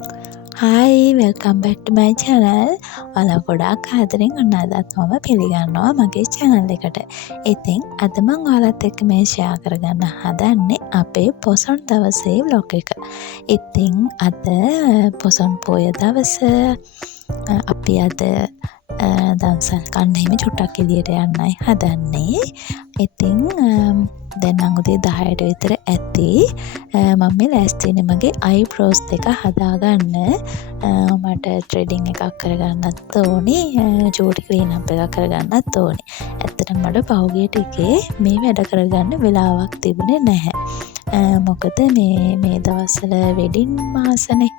Hi, welcome back to my channel. ඔයාලා ගොඩාක් ආදරෙන් ඔන්න අදත් මම පිළිගන්නවා මගේ channel එකට. ඉතින් අද මම ඔයාලත් එක්ක මේ share කරගන්න හදන්නේ අපේ පොසොන් දවසේ vlog එක. ඉතින් අද පොසොන් පොය දවස අපි අද දන්සල් කන්න එහෙම චුට්ටක් එළියට යන්නයි හදන්නේ. ඉතින් දැන් නම් උදේ 10ට විතර ඇති. මම මේ ලෑස්ති වෙන්නේ මගේ eyebrows දෙක හදාගන්න. මට threading එකක් කරගන්නත් ඕනේ, චූටි clean up එකක් කරගන්නත් ඕනේ. ඇත්තටම මට පහුගිය ටිකේ මේ වැඩ කරගන්න වෙලාවක් තිබුණේ නැහැ. මොකද මේ දවස්වල වෙඩින් මාසනේ.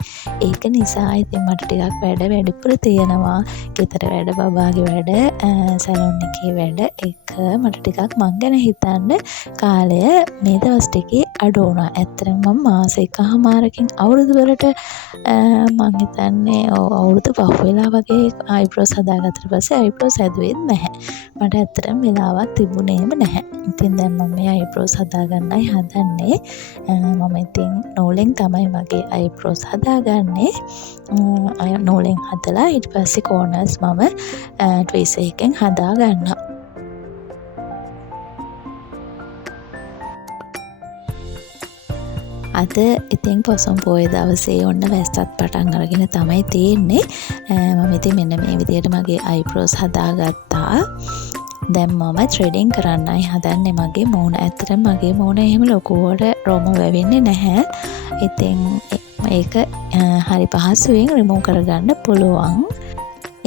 ඒක නිසා ඉතින් මට ටිකක් වැඩ වැඩිපුර තියෙනවා. ගෙදර වැඩ, බබාගේ වැඩ, සැලොන් එකේ වැඩ එක මට ටිකක් මං ගැන හිතන්න කාලය මේ දවස් ටිකේ අඩු වුණා. ඇත්තටම මම මාස එකමාරකින් අවුරුදු වලට මං හිතන්නේ අවුරුදු පහ වෙලා වගේ eyebrows හදාගත්තට පස්සේ eyebrows හැදුවෙත් නැහැ. මට ඇත්තටම වෙලාවක් තිබුණේම නැහැ. ඉතින් දැන් මම මේ eyebrows හදාගන්නයි හදන්නේ. මම ඉතින් නූලෙන් තමයි මගේ eyebrows හදාගන්නේ. නූලෙන් හදලා ඊට පස්සේ corners මම tweezer එකෙන් හදාගන්නවා. අද ඉතින් පොසොන් පොය දවසේ ඔන්න වැස්සත් පටන් අරගෙන තමයි තියෙන්නේ. මම ඉතින් මෙන්න මේ විදිහට මගේ eyebrows හදාගත්තා. දැන් මම threading කරන්නයි හදන්නේ මගේ මූණ. ඇත්තටම මගේ මූණ එහෙම ලොකුවට රොම වැවෙන්නේ නැහැ. ඉතින් ඒක හරි පහසුවෙන් remove කරගන්න පුළුවන්.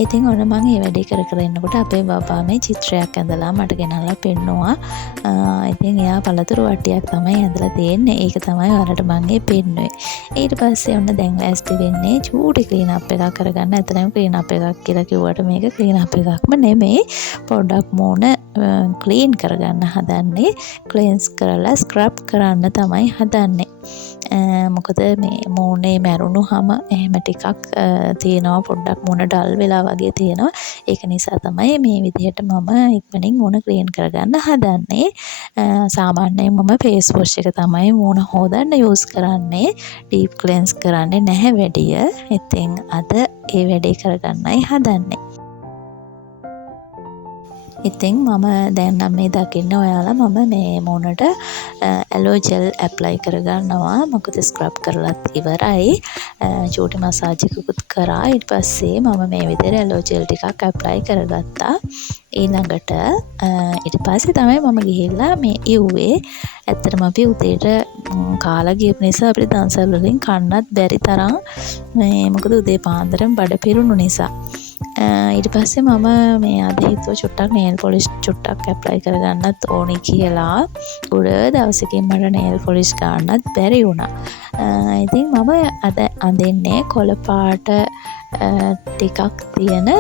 ඉතින් ඔන්න මම මේ වැඩේ කර ඉන්නකොට අපේ බබා මේ චිත්‍රයක් ඇඳලා මට ගෙනල්ලා පෙන්නුවා. ඉතින් එයා පළතුරු වටියක් තමයි ඇඳලා තියෙන්නේ. ඒක තමයි ඔයාලට මම පෙන්නුවේ. ඊට පස්සේ ඔන්න දැන් ලෑස්ති වෙන්නේ චූටි ක්ලීන් අප් එකක් කරගන්න. ඇත්තටම ක්ලීන් අප් එකක් කියලා කිව්වට මේක ක්ලීන් අප් එකක්ම නෙමෙයි. පොඩ්ඩක් මූණ ක්ලීන් කරගන්න හදන්නේ. ක්ලීන්ස් කරලා ස්ක්‍රබ් කරන්න තමයි හදන්නේ. මොකද මේ මූණේ මැරුණුහම එහෙම ටිකක් තියෙනවා, පොඩ්ඩක් මූණ ඩල් වෙලා වගේ තියෙනවා. ඒක නිසා තමයි මේ විදිහට මම ඉක්මනින් මූණ ක්ලීන් කරගන්න හදන්නේ. සාමාන්‍යයෙන් මම ෆේස් වොෂ් එක තමයි මූණ හොදන්න යූස් කරන්නේ. ඩීප් ක්ලෙන්ස් කරන්නේ නැහැ වැඩිය. ඉතින් අද ඒ වැඩේ කරගන්නයි හදන්නේ. ඉතින් මම දැන් නම් මේ දකින්න ඔයාලා මම මේ මූණට ඇලෝ ජෙල් ඇප්ලයි කරගන්නවා. මොකද ස්ක්‍රබ් කරලත් ඉවරයි. චූටි මසාජ් එකකුත් කරා. ඊට පස්සේ මම මේ විදිහට ඇලෝ ජෙල් ටිකක් ඇප්ලයි කරගත්තා. ඊළඟට ඊට පස්සේ තමයි මම ගිහිල්ලා මේ ඉව්වේ. ඇත්තටම අපි උදේට කාලා ගියපු නිසා අපිට දන්සල් වලින් කන්නත් බැරි තරම් මොකද උදේ පාන්දරම බඩ පිරුණු නිසා. ඊට පස්සේ මම මේ අද හිතුව චුට්ටක් nail polish චුට්ටක් ඇප්ලයි කරගන්නත් ඕනේ කියලා. උඩ දවසකින් මට nail polish ගන්නත් බැරි වුණා. ඉතින් මම අද අඳින්නේ කොළ පාට ටිකක් තියෙන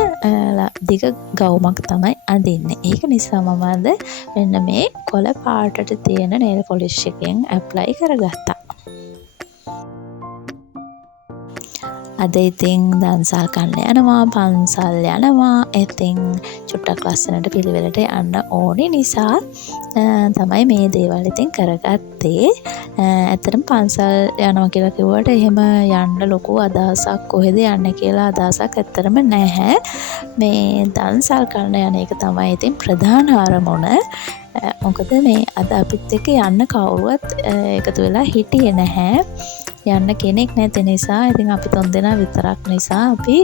දිග ගවුමක් තමයි අඳින්නේ. ඒක නිසා මම අද මෙන්න මේ කොළ පාටට තියෙන nail polish එකෙන් ඇප්ලයි කරගත්තා. අද ඉතින් දන්සල් කන්න යනවා, පන්සල් යනවා. ඉතින් චුට්ටක් ලස්සනට පිළිවෙලට යන්න ඕනේ නිසා තමයි මේ දේවල් ඉතින් කරගත්තේ. ඇත්තටම පන්සල් යනවා කියලා කිව්වට එහෙම යන්න ලොකු අදහසක් කොහෙද යන්නේ කියලා අදහසක් ඇත්තටම නැහැ. මේ දන්සල් කන්න යන එක තමයි ඉතින් ප්‍රධාන අරමුණ. මොකද මේ අද අපිත් එක්ක යන්න කවුරුවත් එකතු වෙලා හිටියේ නැහැ. යන්න කෙනෙක් නැති නිසා ඉතින් අපි තුන් දෙනා විතරක් නිසා අපි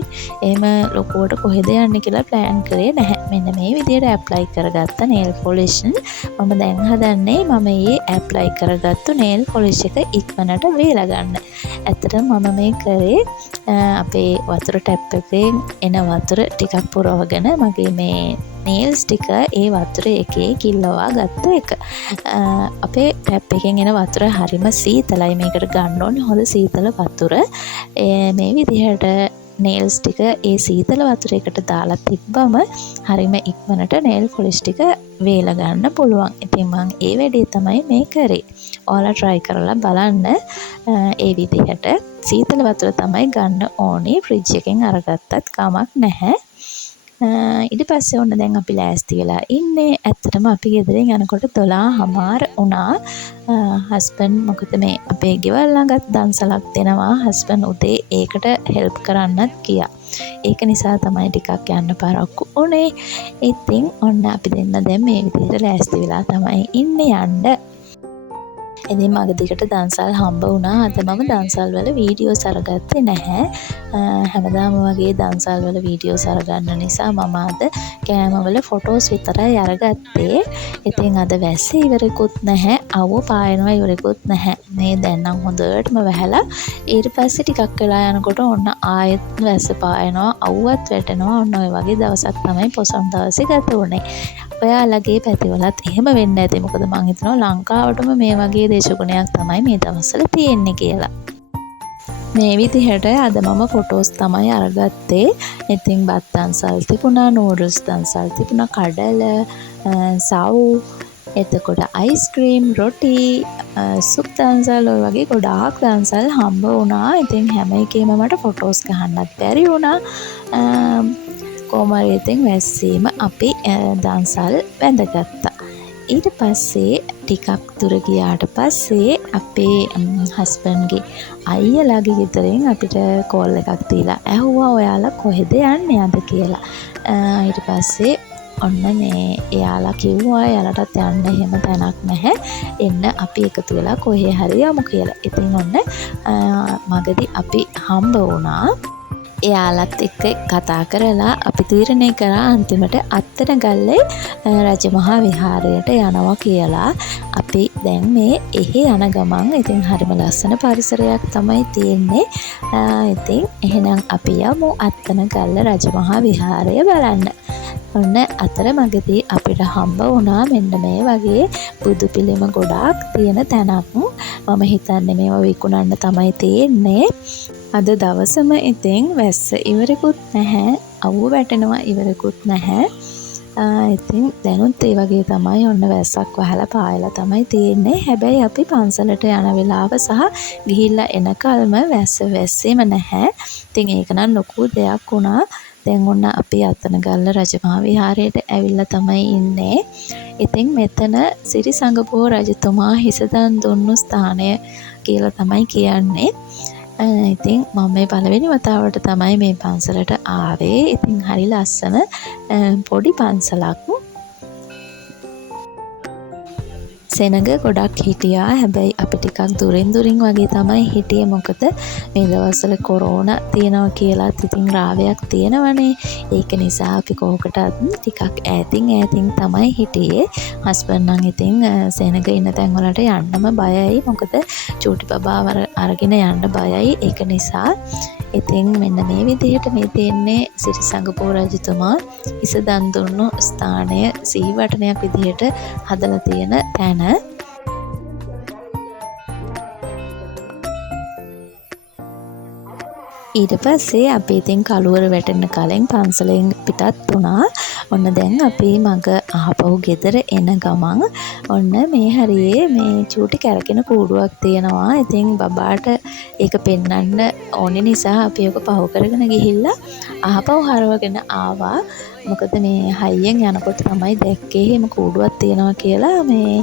එහෙම ලොකුවට කොහෙද යන්නේ කියලා ප්ලෑන් කරේ නැහැ. මෙන්න මේ විදිහට ඇප්ලයි කරගත්ත nail polish මම දැන් හදන්නේ මම මේ ඇප්ලයි කරගත්තු nail polish එක ඉක්මනට වේලා ගන්න. ඇත්තටම මම මේ කරේ අපේ වතුර ටැප් එකෙන් එන වතුර ටිකක් පුරවගෙන මගේ මේ nails ටික ඒ වතුර එකේ කිල්ලවා ගත්ත එක. අපේ ටැප් එකෙන් එන වතුර හරිම සීතලයි. මේකට ගන්න ඕනේ හොඳ සීතල වතුර. මේ විදිහට nails ටික ඒ සීතල වතුර එකට දාලා තිබ්බම හරිම ඉක්මනට nail polish ටික වේලා ගන්න පුළුවන්. ඉතින් මම ඒ වැඩේ තමයි මේ කරේ. ඔයාලා try කරලා බලන්න. ඒ විදිහට සීතල වතුර තමයි ගන්න ඕනේ. ෆ්‍රිජ් එකෙන් අරගත්තත් කමක් නැහැ. ඊට පස්සේ ඔන්න දැන් අපි ලෑස්ති වෙලා ඉන්නේ. ඇත්තටම අපි ගෙදරින් යනකොට 12:00 වුණා. හස්බන්ඩ් මොකද මේ අපේ ගෙවල් ළඟත් දන්සලක් දෙනවා. හස්බන්ඩ් උදේ ඒකට හෙල්ප් කරන්නත් ගියා. ඒක නිසා තමයි ටිකක් යන්න පරක්කු උනේ. ඉතින් ඔන්න අපි දෙන්න දැන් මේ විදිහට ලෑස්ති වෙලා තමයි ඉන්නේ යන්න. ඉතින් මග දිගට දන්සල් හම්බ වුණා. අද මම දන්සල් වල වීඩියෝස් අරගත්තේ නැහැ. හැමදාම වගේ දන්සල් වල වීඩියෝස් අරගන්න නිසා මම අද කෑම වල ෆොටෝස් විතරයි අරගත්තේ. ඉතින් අද වැස්ස ඉවරෙකුත් නැහැ. අවුව පායනවා ඉවරෙකුත් නැහැ. මේ දැන් නම් හොඳටම වැහැලා ඊට පස්සේ ටිකක් වෙලා යනකොට ඔන්න ආයෙත් වැස්ස පායනවා. අවුවත් වැටෙනවා. ඔන්න ඔය වගේ දවසක් තමයි පොසොන් දවසේ ගත වුනේ. ඔයාලගේ පැතිවලත් එහෙම වෙන්න ඇති. මොකද මං හිතනවා ලංකාවටම මේ වගේ දේශගුණයක් තමයි මේ දවස්වල තියෙන්නේ කියලා. මේ විදිහට අද මම ෆොටෝස් තමයි අරගත්තේ. ඉතින් බත් දන්සල් තිබුණා, නූඩල්ස් දන්සල් තිබුණා, කඩල, සව්, එතකොට අයිස්ක්‍රීම්, රොටි, සුප් දන්සල් ඔය වගේ ගොඩාක් දන්සල් හම්බ වුණා. ඉතින් හැම එකේම මට ෆොටෝස් ගහන්නත් බැරි වුණා. කොහොමද ඉතින් වැස්සීම අපි දන්සල් වැඳගත්තා. ඊට පස්සේ ටිකක් දුර ගියාට පස්සේ අපේ හස්බන්ඩ්ගේ අයියාලාගේ ගෙදරින් අපිට කෝල් එකක් දීලා ඇහුවා ඔයාලා කොහෙද යන්නේ අද කියලා. ඊට පස්සේ ඔන්න මේ එයාලා කිව්වා එයාලටත් යන්න එහෙම තැනක් නැහැ. එන්න අපි එකතු වෙලා කොහේ හරි යමු කියලා. ඉතින් ඔන්න මගදී අපි හම්බ වුණා. එයාලත් එක්ක කතා කරලා අපි තීරණය කරා අන්තිමට අත්තනගල්ලේ රජමහා විහාරයට යනවා කියලා. අපි දැන් මේ එහි යන ගමන් ඉතින් හරිම ලස්සන පරිසරයක් තමයි තියෙන්නේ. ඉතින් එහෙනම් අපි යමු අත්තනගල්ල රජමහා විහාරය බලන්න. ඔන්න අතරමඟදී අපිට හම්බ වුණා මෙන්න මේ වගේ බුදු පිළිම ගොඩාක් තියෙන තැනක්. මම හිතන්නේ මේවා විකුණන්න තමයි තියෙන්නේ. අද දවසම ඉතින් වැස්ස ඉවරෙකුත් නැහැ. අවුව වැටෙනවා ඉවරෙකුත් නැහැ. ඉතින් දැනුත් ඒ වගේ තමයි ඔන්න වැස්සක් වහලා පායලා තමයි තියෙන්නේ. හැබැයි අපි පන්සලට යන වෙලාව සහ ගිහිල්ලා එනකල්ම වැස්ස වැස්සෙම නැහැ. ඉතින් ඒක නම් ලොකු දෙයක් වුණා. දැන් ඔන්න අපි අත්තනගල්ල රජමහා විහාරයට ඇවිල්ලා තමයි ඉන්නේ. ඉතින් මෙතන සිරිසංගපුව රජතුමා හිසදන් දුන්නු ස්ථානය කියලා තමයි කියන්නේ. ඉතින් මම මේ පළවෙනි වතාවට තමයි මේ පන්සලට ආවේ. ඉතින් හරි ලස්සන පොඩි පන්සලක්. සෙනඟ ගොඩක් හිටියා. හැබැයි අපි ටිකක් දුරින් වගේ තමයි හිටියේ. මොකද මේ දවස්වල කොරෝනා තියෙනවා කියලාත් ඉතින් රාවයක් තියෙනවනේ. ඒක නිසා අපි කෝකටත් ටිකක් ඈතින් තමයි හිටියේ. හස්බන්ඩ් නම් ඉතින් සෙනඟ ඉන්න තැන් වලට යන්නම බයයි. මොකද චූටි බබාව අරගෙන යන්න බයයි. ඒක නිසා ඉතින් මෙන්න මේ විදිහට මේ තියෙන්නේ සිරිසංගපුව රජතුමා හිසදන් දුන්නු ස්ථානය සිහිවටනයක් විදිහට හදලා තියෙන තැන. ඊට පස්සේ අපි ඉතින් කළුවර වැටෙන්න කලින් පන්සලෙන් පිටත් වුණා. ඔන්න දැන් අපි මග ආපහු ගෙදර එන ගමන් ඔන්න මේ හරියේ මේ චූටි කැරකෙන කූඩුවක් තියෙනවා. ඉතින් බබාට ඒක පෙන්වන්න ඕනේ නිසා අපි ඒක පහු කරගෙන ගිහිල්ලා ආපහු හරවගෙන ආවා. මොකද මේ හයියෙන් යනකොට තමයි දැක්කේ එහෙම කූඩුවක් තියෙනවා කියලා. මේ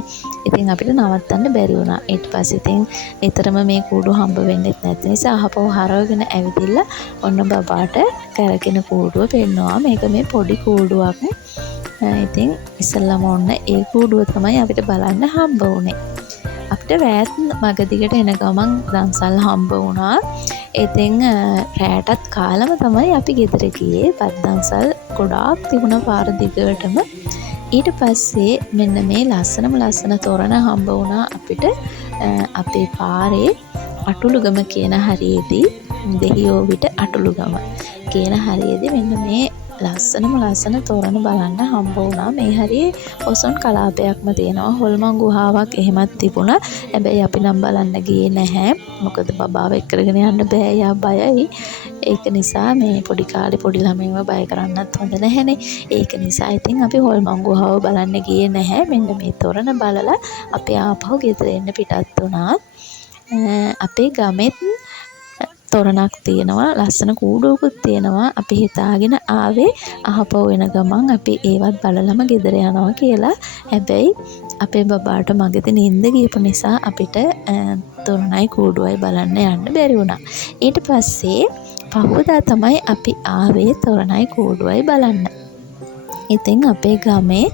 ඉතින් අපිට නවත්තන්න බැරි වුණා. ඊට පස්සේ ඉතින් නිතරම මේ කූඩුව හම්බ වෙන්නේ නැති නිසා ආපහු හරවගෙන ඇවිදilla ඔන්න බබාට කැරකෙන කූඩුව පෙන්නවා. මේක මේ පොඩි කූඩුවක්. ඉතින් ඉස්සල්ලාම ඔන්න ඒ කූඩුව තමයි අපිට බලන්න හම්බ වුනේ. අපිට රෑත් මග දිගට එන ගමන් දන්සල් හම්බ වුණා. ඉතින් රෑටත් කාලම තමයි අපි ගෙදර ගියේ. බත් දන්සල් ගොඩාක් තිබුණා පාර දිගටම. ඊට පස්සේ මෙන්න මේ ලස්සන තොරණ හම්බ වුණා අපිට අපේ පාරේ අටුළුගම කියන හරියේදී දෙහියෝවිට අටුළුගම කියන හරියේදී මෙන්න මේ ලස්සන තොරණ බලන්න හම්බ වුණා. මේ හරියේ පොසොන් කලාපයක්ම තියෙනවා. හොල්මන් ගුහාවක් එහෙමත් තිබුණා. හැබැයි අපි නම් බලන්න ගියේ නැහැ. මොකද බබාව එක්කගෙන යන්න බෑ. යා බයයි. ඒක නිසා මේ පොඩි කාලේ පොඩි ළමයින්ව බය කරන්නත් හොඳ නැහැනේ. ඒක නිසා ඉතින් අපි හොල්මන් ගුහාව බලන්න ගියේ නැහැ. මෙන්න මේ තොරණ බලලා අපි ආපහු ගෙදර එන්න පිටත් වුණා. අපේ ගමෙත් තොරණක් තියෙනවා, ලස්සන කූඩුවකුත් තියෙනවා. අපි හිතාගෙන ආවේ අහපව වෙන ගමන් අපි ඒවත් බලලම ගෙදර යනවා කියලා. හැබැයි අපේ බබාට මගෙදී නිින්ද ගියපු නිසා අපිට තොරණයි කූඩුවයි බලන්න යන්න බැරි වුණා. ඊට පස්සේ පහුවදා තමයි අපි ආවේ තොරණයි කූඩුවයි බලන්න. ඉතින් අපේ ගමේ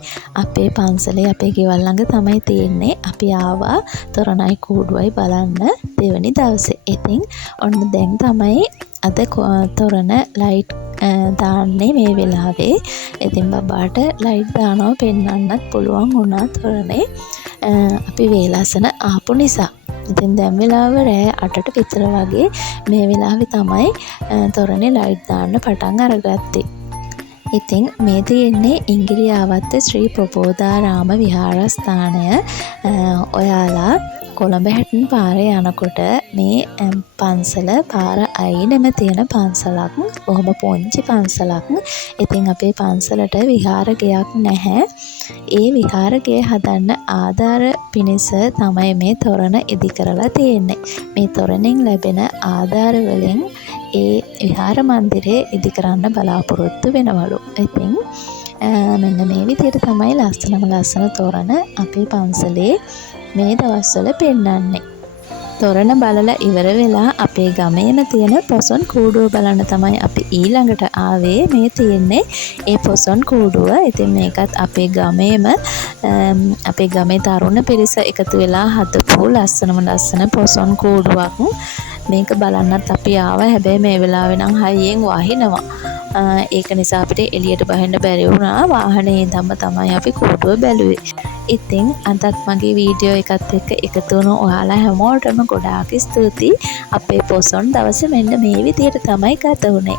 අපේ පන්සලේ අපේ ගෙවල් ළඟ තමයි තියෙන්නේ. අපි ආවා තොරණයි කූඩුවයි බලන්න දෙවනි දවසේ. ඉතින් ඔන්න දැන් තමයි අද තොරණ ලයිට් දාන්නේ මේ වෙලාවේ. ඉතින් බබාට ලයිට් දානවා පෙන්වන්නත් පුළුවන් වුණා තොරණේ. අපි වේලසන ආපු නිසා. ඉතින් දැන් වෙලාව රෑ 8ට විතර වගේ මේ වෙලාවේ තමයි තොරණේ ලයිට් දාන්න පටන් අරගත්තේ. ඉතින් මේ තියෙන්නේ ඉංගිරියාවත්තේ ශ්‍රී ප්‍රබෝධාරාම විහාරස්ථානය. ඔයාලා කොළඹ හැටන් පාරේ යනකොට මේ පන්සල පාර අයිනෙම තියෙන පන්සලක්. බොහොම පුංචි පන්සලක්. ඉතින් අපේ පන්සලට විහාරකයක් නැහැ. ඒ විහාරකය හදන්න ආධාර පිණිස තමයි මේ තොරණ ඉදි කරලා තියෙන්නේ. මේ තොරණෙන් ලැබෙන ආධාර වලින් ඒ විහාර මන්දිරය ඉදි කරන්න බලාපොරොත්තු වෙනවලු. ඉතින් මෙන්න මේ විදිහට තමයි ලස්සන තොරණ අපේ පන්සලේ මේ දවස්වල පෙන්වන්නේ. තොරණ බලලා ඉවර වෙලා අපේ ගමේම තියෙන පොසොන් කූඩුව බලන්න තමයි අපි ඊළඟට ආවේ. මේ තියෙන්නේ ඒ පොසොන් කූඩුව. ඉතින් මේකත් අපේ ගමේම අපේ ගමේ තරුණ පිරිස එකතු වෙලා හදපු ලස්සන පොසොන් කූඩුවක්. මේක බලන්නත් අපි ආවා. හැබැයි මේ වෙලාවේ නම් හයියෙන් වහිනවා. ඒක නිසා අපිට එළියට බහින්න බැරි වුණා. වාහනේ ඉඳන්ම තමයි අපි කූඩුව බැලුවේ. ඉතින් අදත් මගේ වීඩියෝ එකත් එක්ක එකතු වුණු ඔයාලා හැමෝටම ගොඩාක් ස්තුතියි. අපේ පොසොන් දවසේ මෙන්න මේ විදිහට තමයි ගත වුනේ.